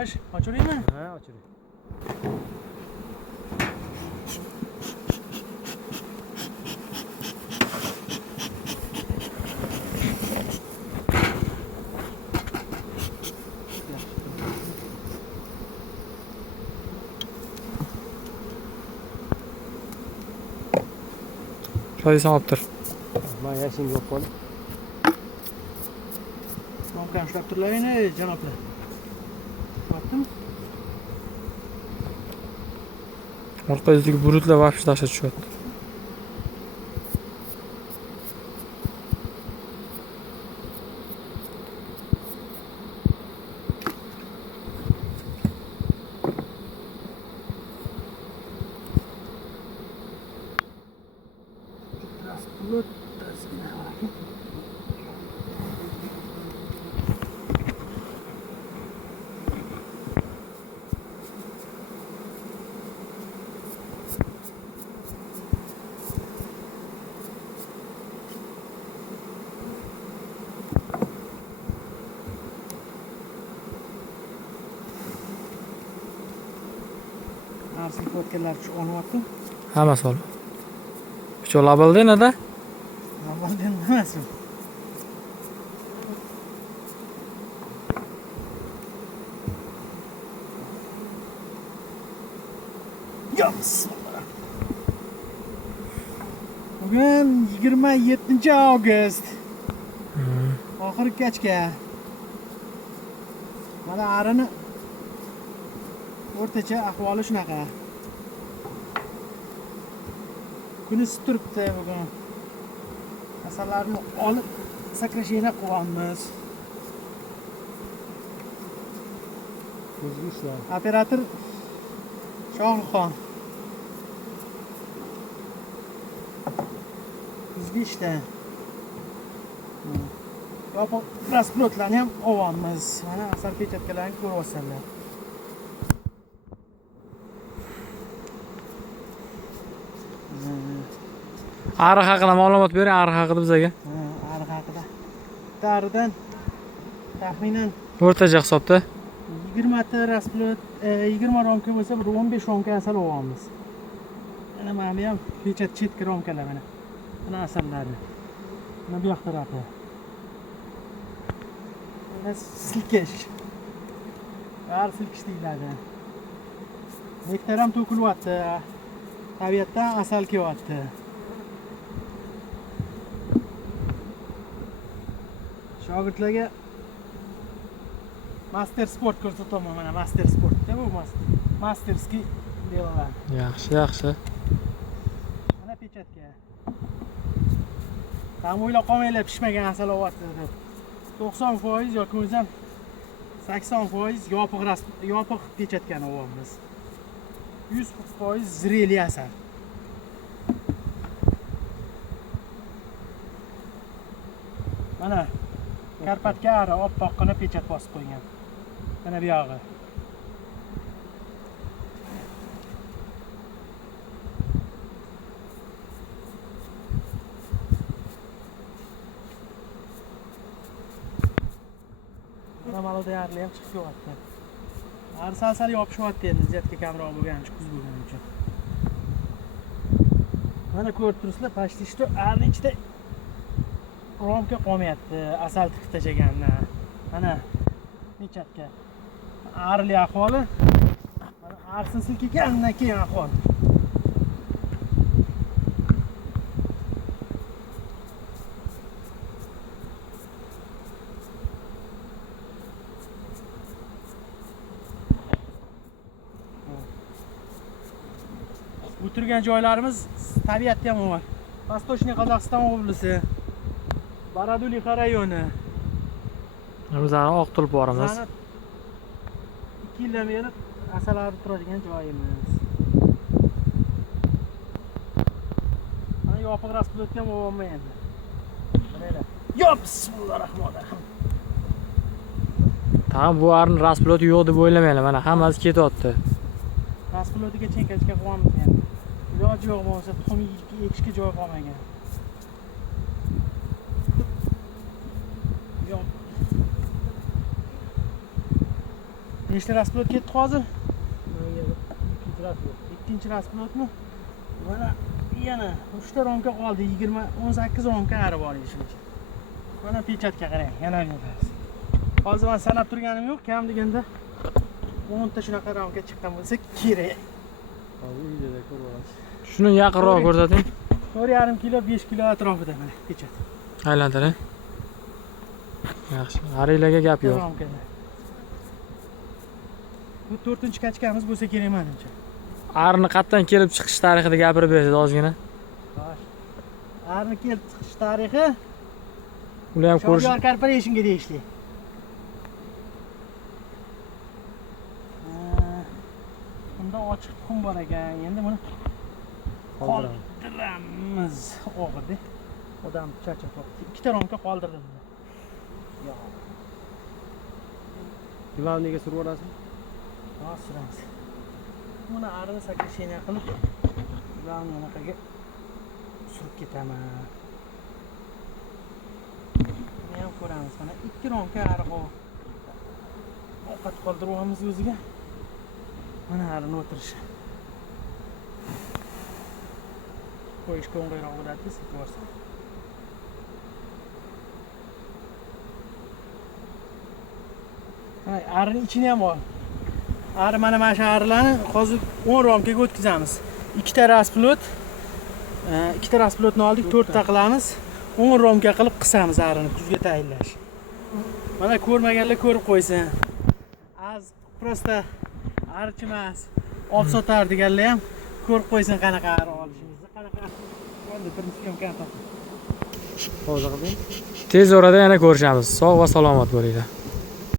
Xo'sh, ochuraymi? Ha, ochiring. Shoysan olib tur. Men yashinga olib qoldim. Nomkan ushlab turlaringni, janoblar. Bo'ptimi? Orqa yuzdagi bulutlar вообще tasha tushyapti. Bulut tasbina bor. Arslik o'tganlar shu olyapti. Hammasi olib. Pichoq bo'ldi nada? Avvaldan emasmi? Yops. Bugun 27-avgust. Oxirgi kechga. Mana arini o'rtacha ahvoli shunaqa. Kun isib turibdi bugun. Asallarni olib sakrashini qilyapmiz. Kuzgi ishlar. Operator Shohruxxon. Kuzgi ishda. Yopiq rasplotlarni ham olyapmiz. Mana asal pechatkalarni ko'ryapsizlar. Ariq haqida ma'lumot bering, ariq haqida bizga. Ariq haqida. Daridan taxminan O'rtacha hisobda 20 ta rasplot, 20 romka bo'lsa, bir 15 romka asal olyapmiz. Mana bu ham pechat chetki romkalar mana. Mana asallari. Mana bu yoq tarafi. Mana silkish. Bari silkish deyiladi. Nektar ham to'kilyapti. Tabiatdan asal kelyapti. Shogirdlarga master sport ko'rsataman, mana master sportda bu masterskiy deyaman. yaxshi, yaxshi. Mana pechatka. Tam o'ylab qolmanglar pishmagan asal olyapti deb. 90% yoki o'zim 80% yopiq pechatkani olyapmiz. 100% zreli asal. Mana Karpatga ara oppoqqina pechat bosib qo'ygan. Mana bu yog'i. Mana maloda yarli ham chiqib kelyapti. Arsal yopishyapti endi, ziyatga kamroq bo'lgani uchun, kuz bo'lgani uchun. Mana ko'rib turibsizlar, pashti ishda arni ichida romka qolmayapti, asal tiqib tashagandan. Mana pechatka. Arli ahvoli. Mana arsin silkigandan keyin ahvol. O'tirgan joylarimiz tabiatda ham bor. Vostochniy Qozog'iston oblasi. Baradulika rayoni. Biz oq tulib boramiz. 2 yildan beri asalari turadigan joyimiz. Mana yopiq rasplot ham bo'lmaydi endi. Mana. Yo, bismillahirrohmanirrohim. Tamam, bu arni rasploti yo'q deb o'ylamanglar. Mana hammasi ketyapti. Rasplotiga chenkachga qo'yamiz endi. Iloji yo'q bo'lsa, tuxum ekishga joy qolmagan. Nechta rasplot ketdi hozir? Menga ikkinchi rasplot. Ikkinchi rasplotmi? Mana yana 3 ta romka qoldi. 18 romka ari bor ishimcha. Mana pechatga qarang, yana beramiz. Hozir men sanab turganim yo'q, kam deganda 10 ta shunaqa romka chiqqan bo'lsa kerak. Hozir videoda ko'rib olasiz. Shuni yaqinroq ko'rsating. 4,5 kilo, 5 kilo atrofida mana pechat. Aylantiring. Yaxshi. Arilarga gap yo'q. Romkada. Bu 4-kachkamiz bo'lsa kerak menimcha. Arni qatdan kelib chiqish tarixida gapirib berasiz ozgina. Xo'sh. Arni kelib chiqish tarixi Ular ham ko'rish. Shoryar Corporation'ga deyishli. Bunda ochiq tuxum bor ekan. Endi buni qoldiramiz. Og'irdi. Odam charchab qoldi. 2 ta romka qoldirdim. Yo'q. Glavniga surib olasiz. Suramiz. Buni arini sakrashini qilib, glavni anaqaga surib ketaman. Buni ham ko'ramiz. Mana 2 romka ariq ovqat qoldiryapmiz o'ziga. Mana arini o'tirishi. Qo'yish ko'ngilroq bo'ladi, siz ko'rasiz. Arining ichini ham ol. Ari mana shu arilarni hozir 10 romkaga o'tkazamiz. 2 ta rasplot, 2 ta rasplotni oldik, 4 ta qilamiz. 10 romka qilib qisamiz arini kuzga tayinlash. Mana ko'rmaganlar ko'rib qo'ysin. Az prosta arichi emas, olib sotar deganlar ham ko'rib qo'ysin qanaqa ari olishimizni, qanaqa. Endi birinchi syomkani topdim. Hozir qildim. Tez orada yana ko'rishamiz. Sog' va salomat bo'linglar.